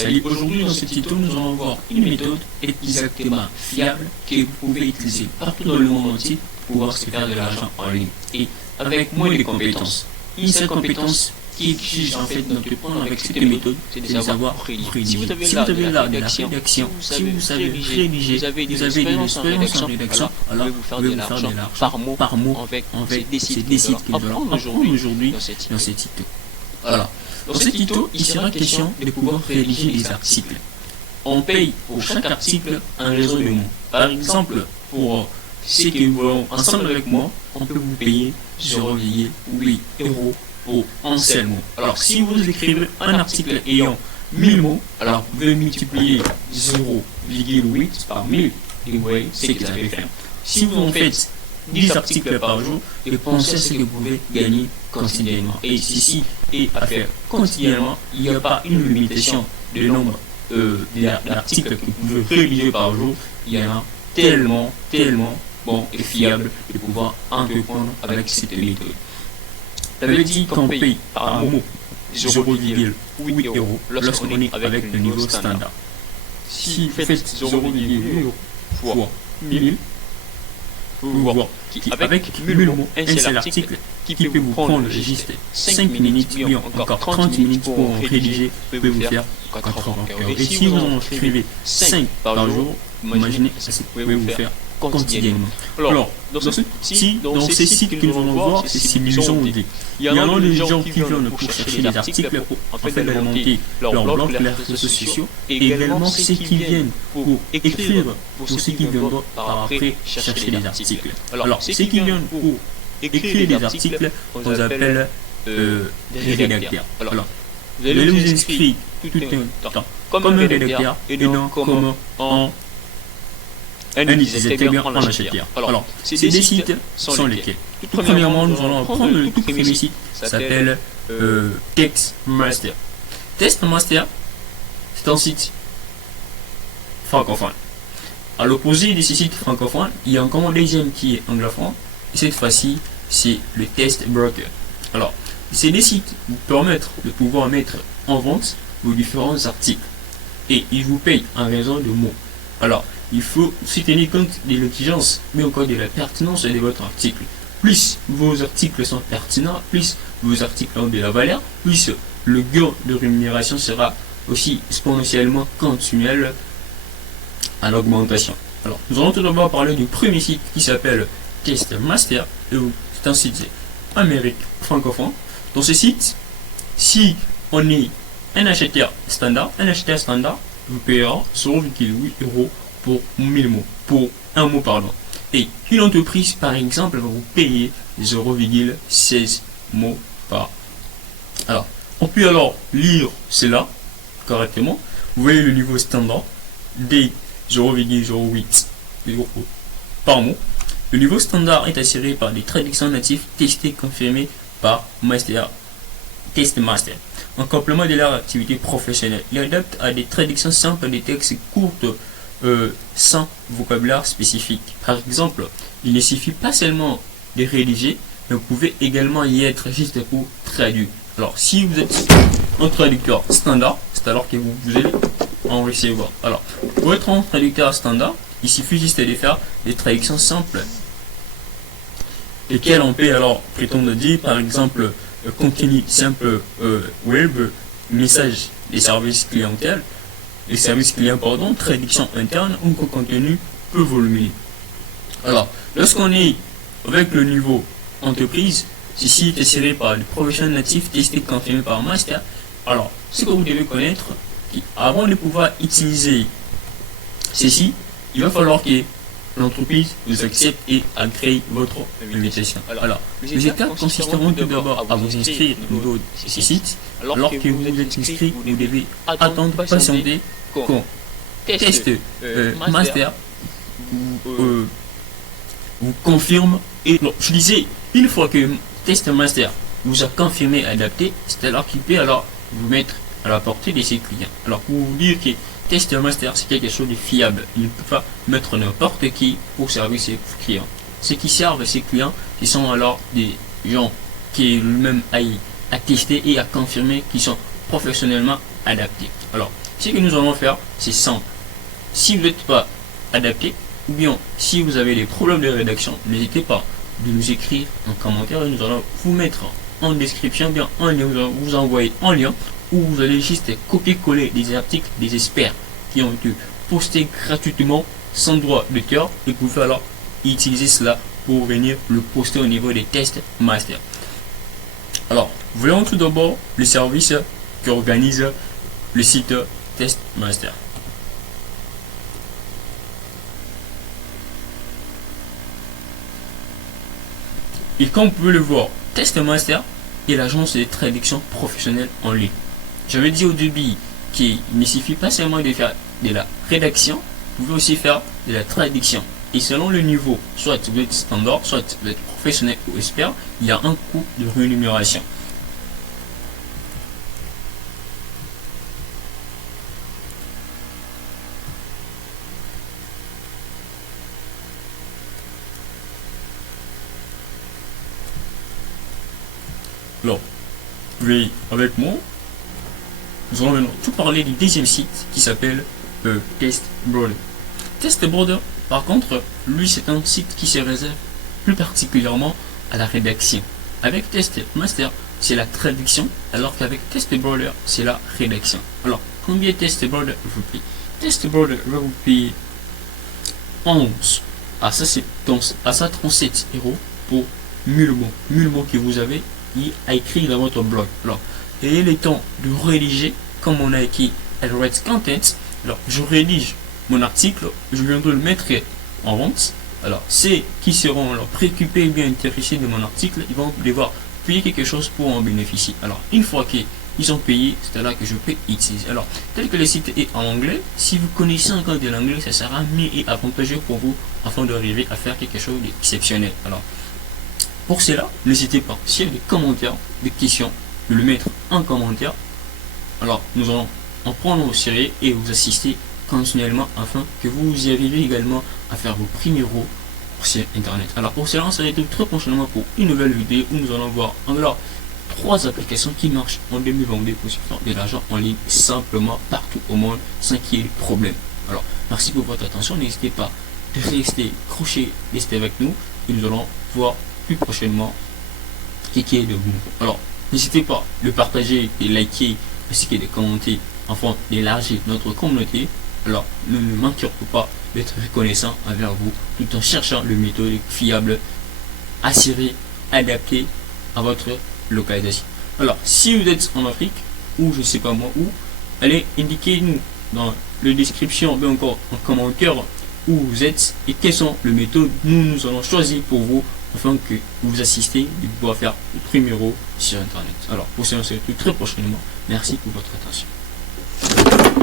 Salut, aujourd'hui dans ce tuto, nous allons voir une méthode exactement fiable que vous pouvez utiliser partout dans le monde entier pour pouvoir se faire de l'argent en ligne et avec moins de compétences. Une seule compétence qui exige en fait d'entreprendre avec cette méthode, c'est de savoir rédiger. Si vous avez l'art de la rédaction, si vous savez rédiger, vous avez de l'expérience en rédaction, alors vous pouvez vous faire de l'argent par mot avec ces des sites que nous allons apprendre aujourd'hui dans ce tuto. Alors, dans ce tuto, il sera question de pouvoir rédiger des articles. On paye pour chaque article un réseau de mots. Par exemple, pour ceux qui vont ensemble avec moi, on peut vous payer 0,8 euros pour un seul mot. Alors, si vous écrivez un article ayant 1000 mots, alors vous pouvez multiplier 0,8 par 1000 et vous voyez ce que vous allez faire. Si vous en faites 10 articles par jour et pensez à ce que vous pouvez gagner quotidiennement. Et ceci est à faire quotidiennement. Il n'y a pas une limitation de nombre d'articles que vous pouvez rédiger par jour. Il y en a tellement bon et fiable de pouvoir entreprendre avec cette méthode. Ça veut dire qu'on paye par mot 0,8 euros lorsqu'on est avec le niveau standard. Si vous faites 0,8 euros fois 1000, vous voyez qu'avec 1000 mots, un seul article qui peut vous prendre juste 5 minutes ou encore 30 minutes pour en rédiger peut vous faire 80 euros. Et si vous en écrivez 5 par jour, imaginez ce que vous pouvez vous faire quotidiennement. Alors, dans ces sites que nous allons voir, c'est l'illusion dit. Il y en a des gens qui viennent pour chercher des articles pour en fait alimenter leur blog, les réseaux sociaux, et également ceux qui viennent pour écrire, pour ceux qui viennent par après chercher des articles. Alors, ceux qui viennent pour écrire des articles, on les appelle des rédacteurs. Alors, vous allez vous inscrire tout un temps comme un rédacteur et non comme un utilisateur en acheteur. Alors, ces deux sites sont lesquels? Tout premièrement, nous allons prendre le tout premier site, ça s'appelle Textmaster. Textmaster, c'est un site francophone. À l'opposé de ces sites francophones, il y a encore un deuxième qui est anglophone, et cette fois-ci, c'est le Test Broker. Alors, ces deux sites vous permettent de pouvoir mettre en vente vos différents articles, et ils vous payent en raison de mots. Alors, il faut aussi tenir compte de l'exigence, mais encore de la pertinence de votre article. Plus vos articles sont pertinents, plus vos articles ont de la valeur, plus le gain de rémunération sera aussi exponentiellement continuel à l'augmentation. Alors, nous allons tout d'abord parler du premier site qui s'appelle Textmaster. C'est un site américain francophone. Dans ce site, si on est un acheteur standard vous payera 0,8 euros pour 1000 mots, pour un mot pardon. Et une entreprise par exemple va vous payer 0,16 mots par. Alors, on peut alors lire cela correctement. Vous voyez le niveau standard des 0,08 euros par mot. Le niveau standard est assuré par des traductions natives testées confirmées par Textmaster. En complément de leur activité professionnelle, ils adaptent à des traductions simples des textes courtes sans vocabulaire spécifique. Par exemple, il ne suffit pas seulement de rédiger, mais vous pouvez également y être juste pour traduire. Alors, si vous êtes un traducteur standard, c'est alors que vous allez en recevoir. Alors, pour être un traducteur standard, il suffit juste de faire des traductions simples, lesquelles on peut alors prétendre dire, par exemple, contenu simple web, message des services clientèle, les services clients, pardon, traduction interne ou contenu peu volumineux. Alors, lorsqu'on est avec le niveau entreprise, ceci est assuré par les professionnels natifs testés confirmés par Master. Alors, ce que vous devez connaître, avant de pouvoir utiliser ceci, il va falloir que l'entreprise vous accepte et agrée votre invitation. Alors, les étapes consisteront tout d'abord à vous inscrire au niveau de ce site. Alors que vous êtes inscrit, vous devez attendre, patienter qu'on teste master vous confirme. Et non, je disais, une fois que test master vous a confirmé adapté, c'est alors qu'il peut alors vous mettre à la portée de ses clients. Alors pour vous dire que Test Master c'est quelque chose de fiable, il ne peut pas mettre n'importe qui pour servir ses clients. Ceux qui servent ses clients, ce sont alors des gens qui lui-même aillent à tester et à confirmer qu'ils sont professionnellement adaptés. Alors, ce que nous allons faire, c'est simple. Si vous n'êtes pas adapté, ou bien si vous avez des problèmes de rédaction, n'hésitez pas de nous écrire en commentaire et nous allons vous mettre en description, bien un lien, nous allons vous envoyer un lien où vous allez juste copier-coller des articles des experts qui ont été postés gratuitement sans droit d'auteur et vous pouvez alors utiliser cela pour venir le poster au niveau des tests master. Alors, voyons tout d'abord le service qui organise le site Test Master. Et comme vous pouvez le voir, Test Master est l'agence de traduction professionnelle en ligne. J'avais dit au début qu'il ne suffit pas seulement de faire de la rédaction, vous pouvez aussi faire de la traduction. Et selon le niveau, soit vous êtes standard, soit vous êtes professionnel ou expert, il y a un coût de rémunération. Alors, oui, avec moi, nous allons maintenant tout parler du deuxième site qui s'appelle TestBroder. TestBroder, par contre, lui, c'est un site qui se réserve plus particulièrement à la rédaction. Avec TestMaster, c'est la traduction, alors qu'avec TestBroder, c'est la rédaction. Alors, combien TestBroder vous paye? TestBroder va vous payer 11 à 37 € pour 1000 mots. 1000 mots que vous avez à écrire dans votre blog. Alors, et le temps de rédiger, comme on a écrit write content, alors je rédige mon article, je viendrai le mettre en vente. Alors, ceux qui seront préoccupés et bien intéressés de mon article, ils vont devoir payer quelque chose pour en bénéficier. Alors, une fois qu'ils ont payé, c'est là que je peux utiliser. Alors, tel que le site est en anglais, si vous connaissez encore de l'anglais, ça sera mieux et avantageux pour vous afin d'arriver à faire quelque chose d'exceptionnel. Alors, pour cela, n'hésitez pas, s'il y a des commentaires, des questions, de le mettre en commentaire. Alors, nous allons en prendre au sérieux et vous assister continuellement afin que vous y arriviez également à faire vos premiers euros sur Internet. Alors, pour cela, on se retrouve très prochainement pour une nouvelle vidéo où nous allons voir alors 3 applications qui marchent en 2022 pour se faire de l'argent en ligne simplement partout au monde sans qu'il y ait de problème. Alors, merci pour votre attention. N'hésitez pas de rester avec nous et nous allons voir plus prochainement qui est de vous. Alors, n'hésitez pas de partager, de liker, ainsi que de commenter, afin d'élargir notre communauté. Alors, nous ne manquerons pas d'être reconnaissants envers vous, tout en cherchant le méthode fiable, assuré, adapté à votre localisation. Alors, si vous êtes en Afrique, ou je ne sais pas moi où, allez indiquez-nous dans la description, bien encore en commentaire où vous êtes et quelles sont les méthodes nous allons choisir pour vous afin que vous assistez et pouvoir faire le premier euro sur Internet. Alors, pour cela, on se retrouve très prochainement. Merci pour votre attention.